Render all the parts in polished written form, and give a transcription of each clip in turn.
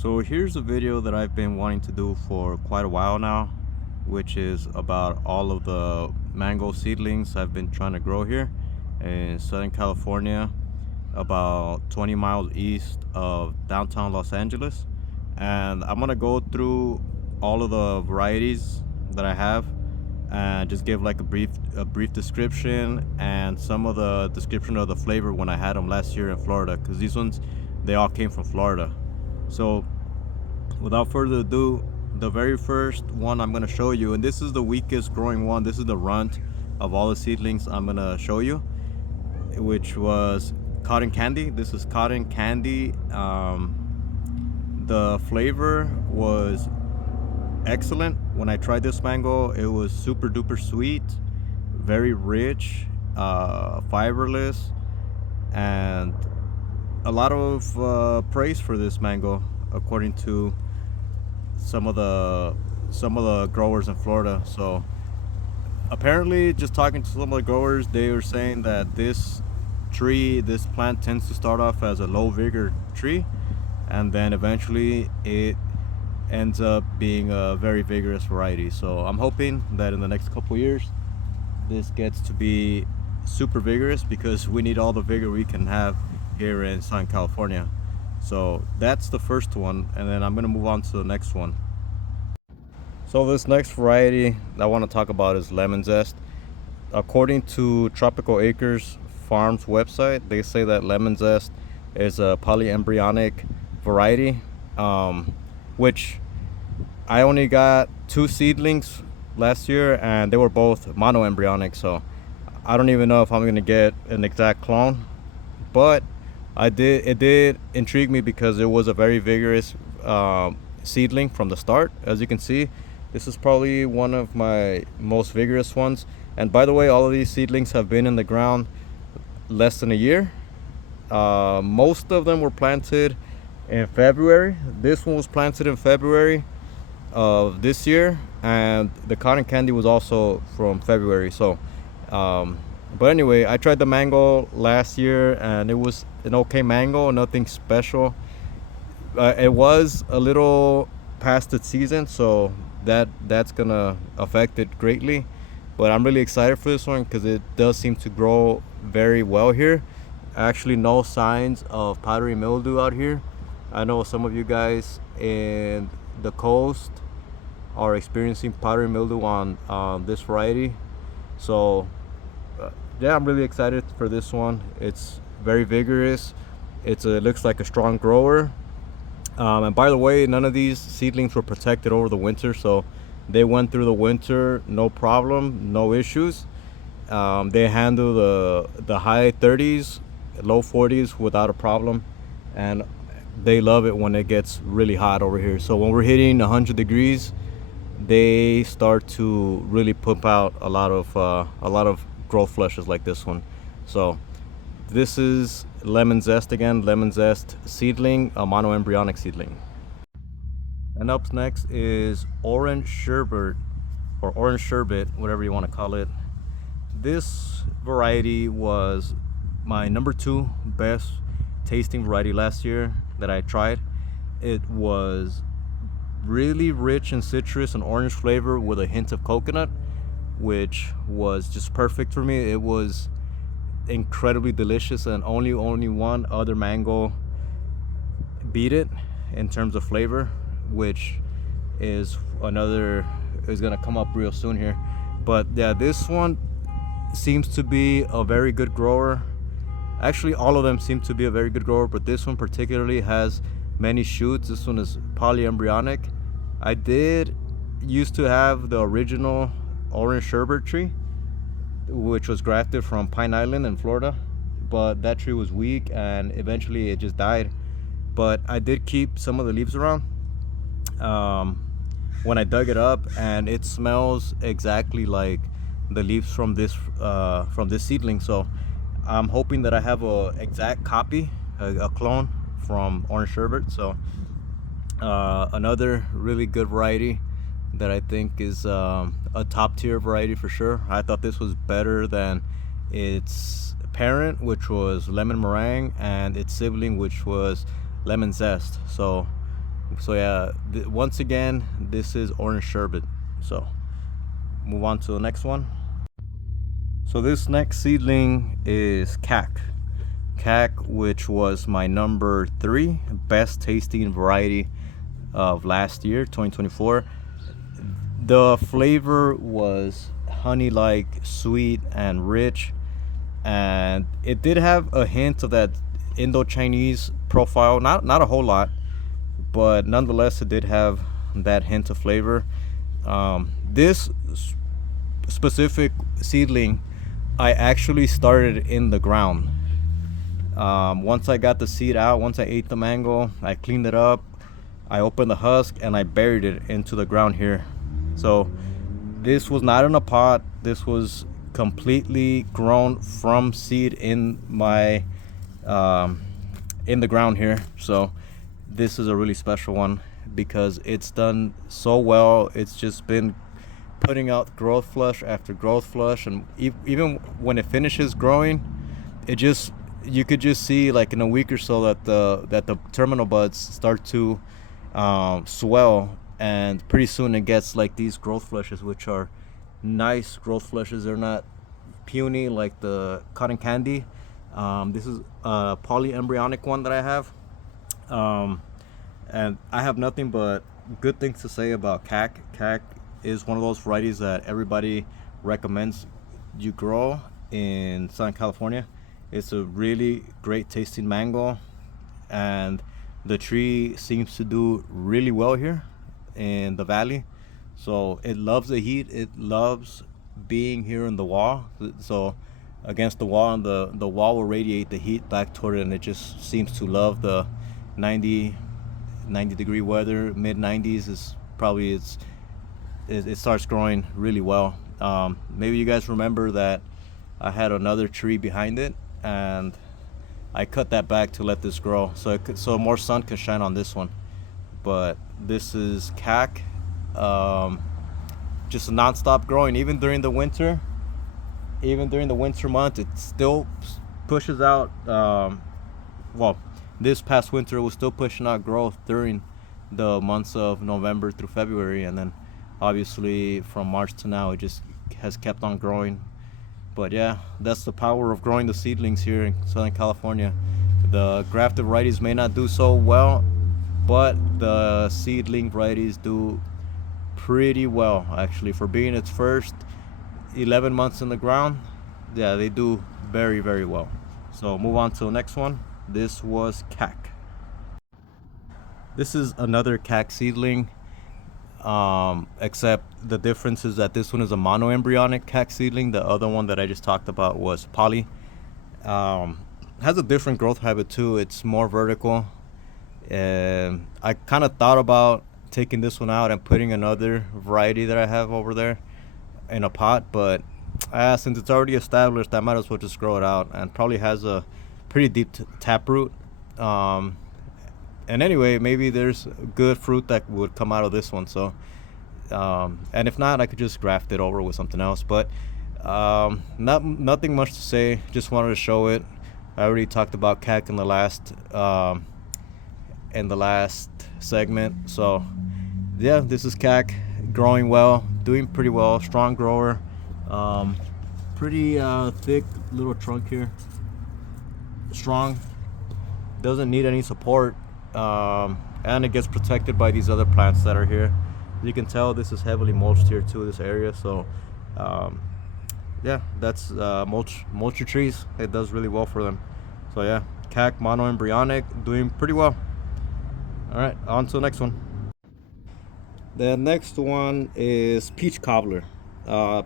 So here's a video that I've been wanting to do for quite a while now, which is about all of the mango seedlings I've been trying to grow here in Southern California, about 20 miles east of downtown Los Angeles. And I'm gonna go through all of the varieties that I have and just give like a brief description and some of the description of the flavor when I had them last year in Florida, because these ones, they all came from Florida. So without further ado, the very first one I'm going to show you, and this is the weakest growing one, this is the runt of all the seedlings I'm going to show you, which was cotton candy. This is cotton candy. The flavor was excellent. When I tried this mango, it was super duper sweet, very rich, fiberless, and a lot of praise for this mango according to some of the growers in Florida. So apparently, just talking to some of the growers, they were saying that this plant tends to start off as a low vigor tree, and then eventually it ends up being a very vigorous variety. So I'm hoping that in the next couple years this gets to be super vigorous, because we need all the vigor we can have here in Southern California. So that's the first one, and then I'm gonna move on to the next one. So this next variety I want to talk about is lemon zest. According to Tropical Acres Farms website, they say that lemon zest is a polyembryonic variety, which I only got 2 seedlings last year, and they were both monoembryonic. So I don't even know if I'm gonna get an exact clone, but it did intrigue me because it was a very vigorous seedling from the start. As you can see, this is probably one of my most vigorous ones. And by the way, all of these seedlings have been in the ground less than a year. Most of them were planted in February. This one was planted in February of this year, and the cotton candy was also from February. So but anyway, I tried the mango last year, and it was an okay mango, nothing special. It was a little past its season, so that's gonna affect it greatly. But I'm really excited for this one because it does seem to grow very well here. Actually, no signs of powdery mildew out here. I know some of you guys in the coast are experiencing powdery mildew on this variety. So yeah, I'm really excited for this one. It's very vigorous. It looks like a strong grower. And by the way, none of these seedlings were protected over the winter, so they went through the winter no problem, no issues. They handle the high 30s, low 40s without a problem, and they love it when it gets really hot over here. So when we're hitting 100 degrees, they start to really pump out a lot of growth flushes like this one. So this is lemon zest again, lemon zest seedling, a monoembryonic seedling. And up next is orange sherbet, or orange sherbet, whatever you want to call it. This variety was my number 2 best tasting variety last year that I tried. It was really rich in citrus and orange flavor with a hint of coconut, which was just perfect for me. It was incredibly delicious, and only one other mango beat it in terms of flavor, which is gonna come up real soon here. But yeah, this one seems to be a very good grower. Actually, all of them seem to be a very good grower, but this one particularly has many shoots. This one is polyembryonic. I did used to have the original orange sherbet tree, which was grafted from Pine Island in Florida, but that tree was weak and eventually it just died. But I did keep some of the leaves around when I dug it up, and it smells exactly like the leaves from this seedling. So I'm hoping that I have a exact copy, a clone from orange sherbet. So another really good variety that I think is a top tier variety for sure. I thought this was better than its parent, which was lemon meringue, and its sibling, which was lemon zest. So So yeah, once again, this is orange sherbet. So move on to the next one. So this next seedling is Cac, which was my number 3 best tasting variety of last year, 2024. The flavor was honey-like, sweet and rich, and it did have a hint of that Indo-Chinese profile. Not a whole lot, but nonetheless, it did have that hint of flavor. This specific seedling, I actually started in the ground. Once I got the seed out, once I ate the mango, I cleaned it up, I opened the husk, and I buried it into the ground here. So this was not in a pot. This was completely grown from seed in the ground here. So this is a really special one because it's done so well. It's just been putting out growth flush after growth flush, and even when it finishes growing, it just, you could just see like in a week or so that the terminal buds start to swell, and pretty soon it gets like these growth flushes, which are nice growth flushes. They're not puny like the cotton candy. This is a polyembryonic one that I have, and I have nothing but good things to say about Cac is one of those varieties that everybody recommends you grow in Southern California. It's a really great tasting mango, and the tree seems to do really well here in the valley. So it loves the heat. It loves being here in the wall. So against the wall, and the wall will radiate the heat back toward it, and it just seems to love the 90 degree weather. Mid 90s is probably it starts growing really well. Maybe you guys remember that I had another tree behind it, and I cut that back to let this grow so more sun can shine on this one. But this is Cac, just a non-stop growing even during the winter. Even during the winter months, it still pushes out. Well, this past winter it was still pushing out growth during the months of November through February, and then obviously from March to now it just has kept on growing. But yeah, that's the power of growing the seedlings here in Southern California. The grafted varieties may not do so well, but the seedling varieties do pretty well actually for being its first 11 months in the ground. Yeah, they do very, very well. So move on to the next one. This was Cac. This is another Cac seedling, except the difference is that this one is a monoembryonic Cac seedling. The other one that I just talked about was poly. Has a different growth habit too. It's more vertical. And I kind of thought about taking this one out and putting another variety that I have over there in a pot, but since it's already established, I might as well just grow it out, and probably has a pretty deep tap root. And anyway, maybe there's good fruit that would come out of this one. So, and if not, I could just graft it over with something else. But nothing much to say. Just wanted to show it. I already talked about Cac in the last segment. So yeah, this is Cac, growing well, doing pretty well, strong grower, pretty thick little trunk here, strong, doesn't need any support, and it gets protected by these other plants that are here. You can tell this is heavily mulched here too, this area. So yeah, that's mulch your trees. It does really well for them. So yeah, Cac monoembryonic, doing pretty well. All right, on to the next one. The next one is peach cobbler.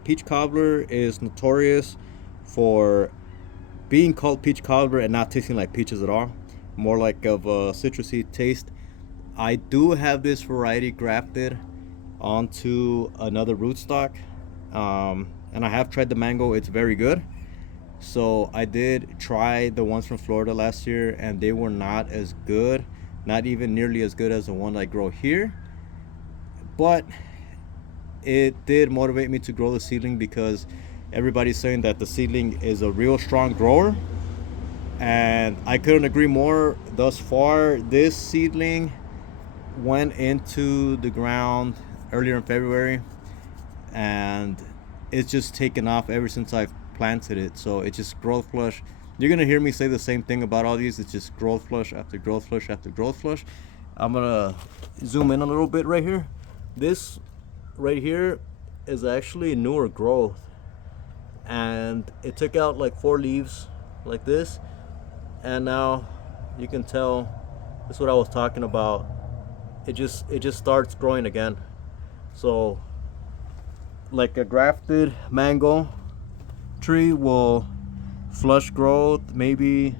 Peach cobbler is notorious for being called peach cobbler and not tasting like peaches at all, more like of a citrusy taste. I do have this variety grafted onto another rootstock, and I have tried the mango. It's very good. So I did try the ones from Florida last year, and they were not as good, not even nearly as good as the one I grow here. But it did motivate me to grow the seedling because everybody's saying that the seedling is a real strong grower, and I couldn't agree more. Thus far, this seedling went into the ground earlier in February, and it's just taken off ever since I've planted it. So it's just growth flush. You're gonna hear me say the same thing about all these. It's just growth flush after growth flush after growth flush. I'm gonna zoom in a little bit right here. This right here is actually newer growth, and it took out like 4 leaves like this, and now you can tell that's what I was talking about. It just starts growing again. So like a grafted mango tree will flush growth maybe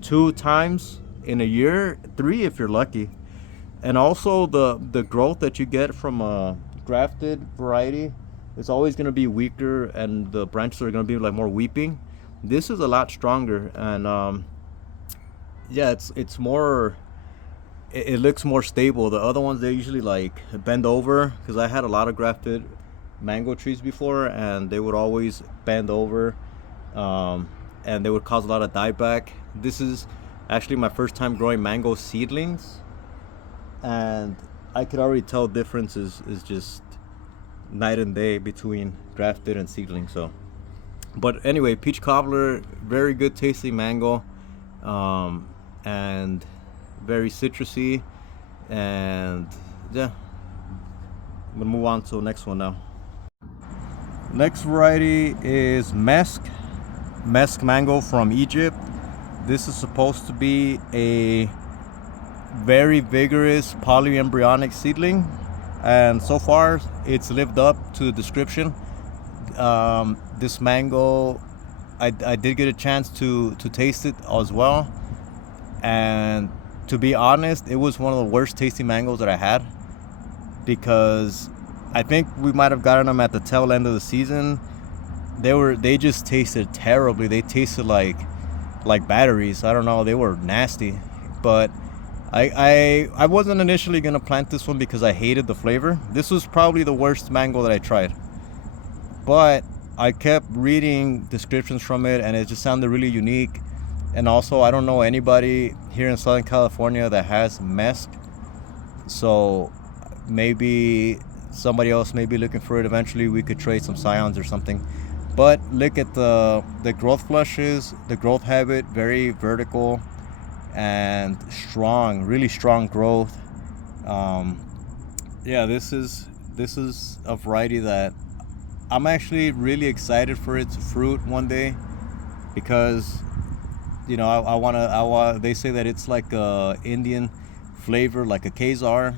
2 times in a year, 3 if you're lucky. And also the growth that you get from a grafted variety is always going to be weaker, and the branches are going to be like more weeping. This is a lot stronger, and yeah, it's more, it looks more stable. The other ones, they usually like bend over, because I had a lot of grafted mango trees before, and they would always bend over, and they would cause a lot of dieback. This is actually my first time growing mango seedlings, and I could already tell differences is just night and day between grafted and seedling. So, but anyway, peach cobbler, very good tasting mango, and very citrusy, and yeah, I'm gonna move on to the next one now. Next variety is Mesk mango from Egypt. This is supposed to be a very vigorous polyembryonic seedling, and so far it's lived up to the description. This mango, I did get a chance to taste it as well, and to be honest, it was one of the worst tasting mangoes that I had, because I think we might have gotten them at the tail end of the season. They just tasted terribly. They tasted like batteries. I don't know, they were nasty. But I wasn't initially gonna plant this one because I hated the flavor. This was probably the worst mango that I tried, but I kept reading descriptions from it, and it just sounded really unique. And also, I don't know anybody here in Southern California that has Mesk, so maybe somebody else may be looking for it. Eventually we could trade some scions or something. But look at the growth flushes, the growth habit, very vertical and strong, really strong growth. Yeah, this is a variety that I'm actually really excited for its fruit one day, because I want, they say that it's like a Indian flavor, like a Kazar,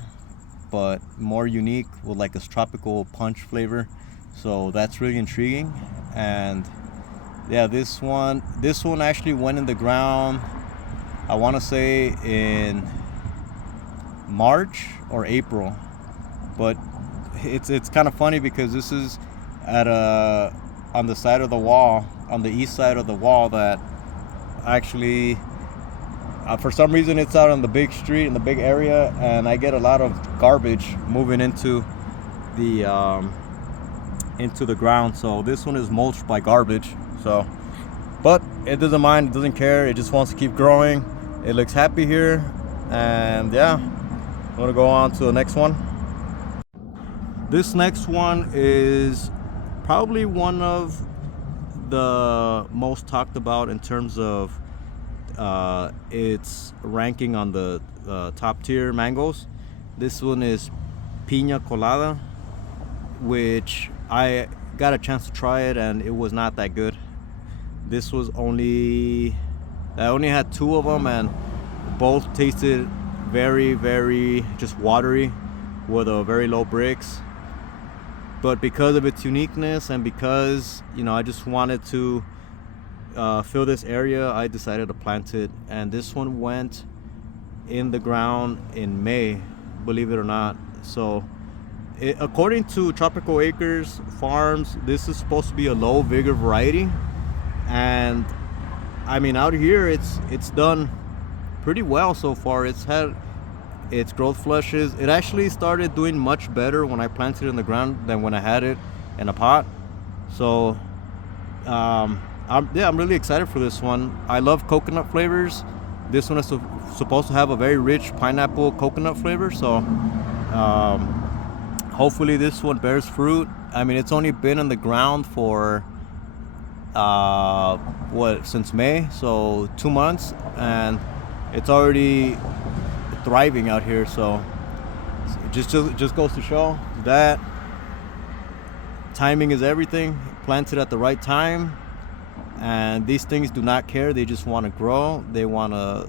but more unique with like a tropical punch flavor. So that's really intriguing. And yeah, this one actually went in the ground, I want to say in March or April. But it's kind of funny, because this is on the side of the wall, on the east side of the wall, that actually for some reason it's out on the big street, in the big area, and I get a lot of garbage moving into the ground. So this one is mulched by garbage. So, but it doesn't mind, it doesn't care, it just wants to keep growing. It looks happy here, and yeah, I'm gonna go on to the next one. This next one is probably one of the most talked about in terms of its ranking on the top tier mangoes. This one is Pina Colada, which I got a chance to try it, and it was not that good. This was I only had 2 of them, and both tasted very, very just watery with a very low Brix. But because of its uniqueness, and because I just wanted to fill this area, I decided to plant it. And this one went in the ground in May, believe it or not. So according to Tropical Acres Farms, this is supposed to be a low vigor variety, and I mean, out here it's done pretty well so far. It's had its growth flushes. It actually started doing much better when I planted it in the ground than when I had it in a pot. So I'm really excited for this one. I love coconut flavors, This one is supposed to have a very rich pineapple coconut flavor. So hopefully this one bears fruit. I mean, it's only been in the ground for since May, so 2 months, and it's already thriving out here. So it just goes to show that timing is everything. Planted at the right time, and these things do not care. They just want to grow. They want to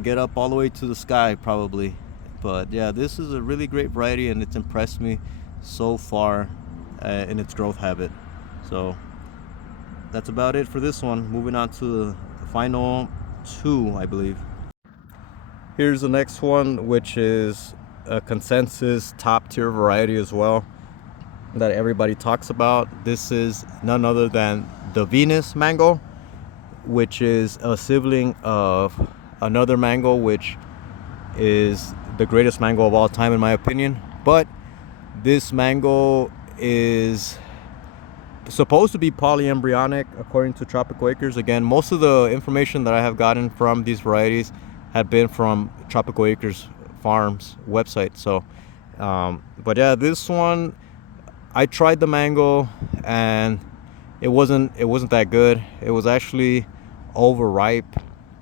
get up all the way to the sky probably. But yeah, this is a really great variety, and it's impressed me so far in its growth habit. So that's about it for this one. Moving on to the final two, I believe. Here's the next one, which is a consensus top tier variety as well that everybody talks about. This is none other than the Venus mango, which is a sibling of another mango, which is the greatest mango of all time in my opinion. But this mango is supposed to be polyembryonic according to Tropical Acres. Again, most of the information that I have gotten from these varieties have been from Tropical Acres Farms website. So but yeah, this one, I tried the mango and it wasn't that good. It was actually overripe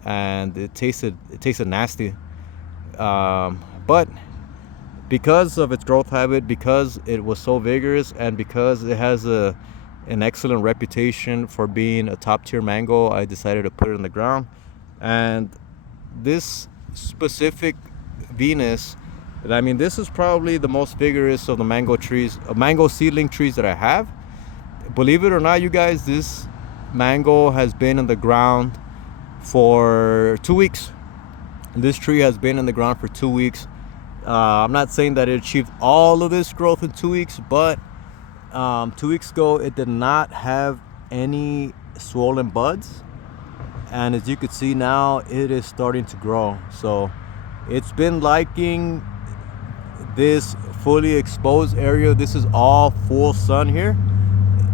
and it tasted nasty. But because of its growth habit, because it was so vigorous, and because it has an excellent reputation for being a top tier mango, I decided to put it in the ground. And this specific Venus, I mean, this is probably the most vigorous of the mango trees, mango seedling trees that I have. Believe it or not, you guys, this mango has been in the ground for 2 weeks. This tree has been in the ground for 2 weeks. I'm not saying that it achieved all of this growth in 2 weeks, but 2 weeks ago it did not have any swollen buds, and as you can see now, it is starting to grow. So it's been liking this fully exposed area. This is all full sun here.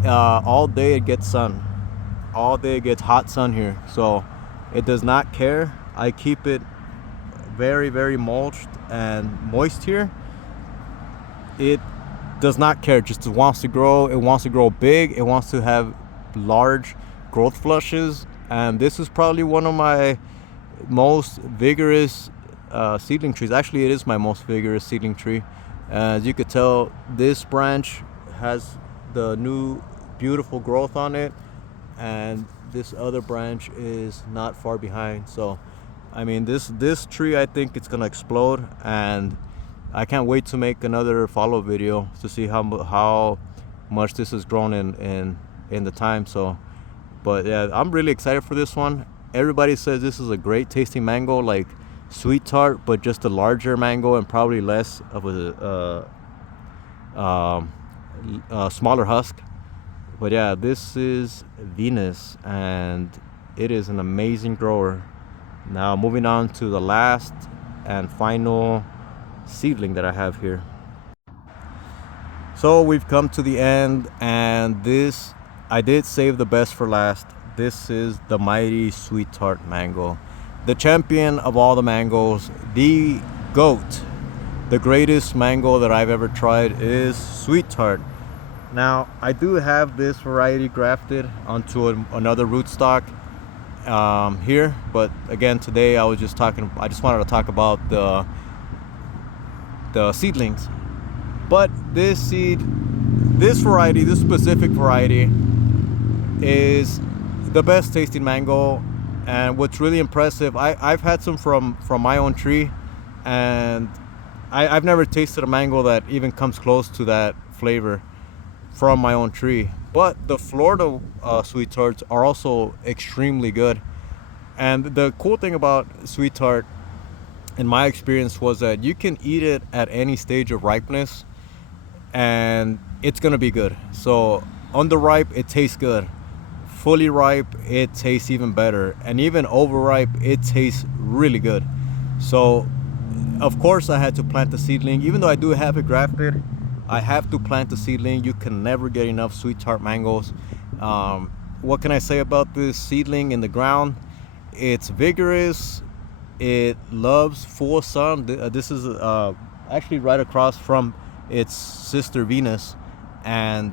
All day it gets sun. All day it gets hot sun here. So it does not care. I keep it very, very mulched and moist here. It does not care. Just wants to grow. It wants to grow big. It wants to have large growth flushes. And this is probably one of my most vigorous seedling trees. Actually, it is my most vigorous seedling tree. As you could tell, this branch has the new beautiful growth on it, and this other branch is not far behind. So I mean, this tree, I think it's gonna explode, and I can't wait to make another follow video to see how much this has grown in the time. So but yeah, I'm really excited for this one. Everybody says this is a great tasting mango, like sweet tart, but just a larger mango and probably less of a smaller husk. But yeah, this is Venus, and it is an amazing grower. Now moving on to the last and final seedling that I have here. So we've come to the end, and this, I did save the best for last. This is the mighty sweet tart mango, the champion of all the mangoes, the GOAT. The greatest mango that I've ever tried is sweet tart. Now I do have this variety grafted onto another rootstock here, but again today I just wanted to talk about the seedlings. But this specific variety is the best tasting mango. And what's really impressive, I've had some from my own tree, and I've never tasted a mango that even comes close to that flavor from my own tree. But the Florida sweet tarts are also extremely good. And the cool thing about sweet tart, in my experience, was that you can eat it at any stage of ripeness and it's gonna be good. So underripe, it tastes good. Fully ripe, it tastes even better. And even overripe, it tastes really good. So of course I had to plant the seedling. Even though I do have it grafted, I have to plant the seedling. You can never get enough sweet tart mangoes. What can I say about this seedling in the ground? It's vigorous. It loves full sun. This is actually right across from its sister Venus, and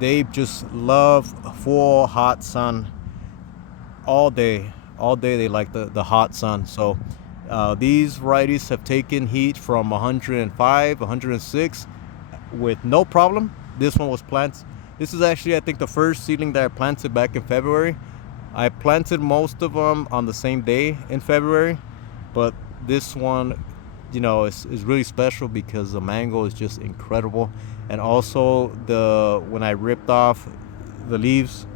they just love full hot sun all day. All day they like the hot sun. So these varieties have taken heat from 105, 106 with no problem. This one was planted. This is actually, I think, the first seedling that I planted back in February. I planted most of them on the same day in February, but this one, is really special because the mango is just incredible. And also when I ripped off the leaves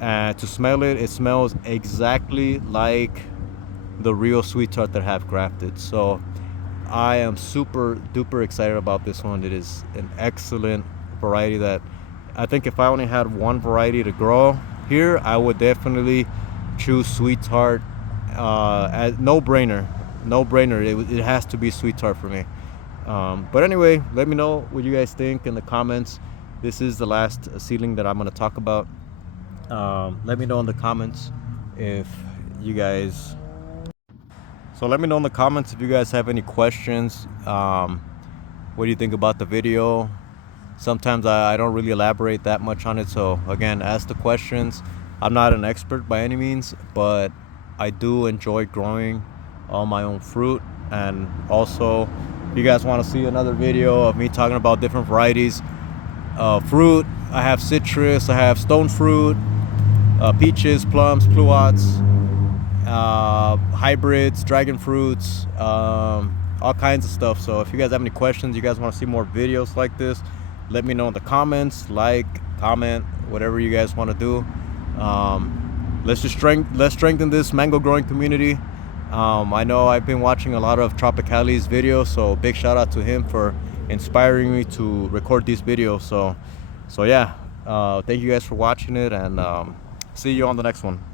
to smell it, it smells exactly like the real sweet tart that I have grafted. So I am super duper excited about this one. It is an excellent variety that I think if I only had one variety to grow here, I would definitely choose sweet tart. As no brainer. It has to be sweet tart for me. But anyway, let me know what you guys think in the comments. This is the last seedling that I'm going to talk about. Let me know in the comments if you guys let me know in the comments if you guys have any questions. What do you think about the video? Sometimes I don't really elaborate that much on it, so again, ask the questions. I'm not an expert by any means, but I do enjoy growing all my own fruit. And also, if you guys want to see another video of me talking about different varieties of fruit, I have citrus, I have stone fruit, peaches, plums, pluots, hybrids, dragon fruits, all kinds of stuff. So if you guys have any questions, you guys want to see more videos like this, let me know in the comments. Comment, whatever you guys want to do. Let's strengthen this mango growing community. I know I've been watching a lot of Tropicali's videos, so big shout out to him for inspiring me to record these videos. So yeah, thank you guys for watching it, and see you on the next one.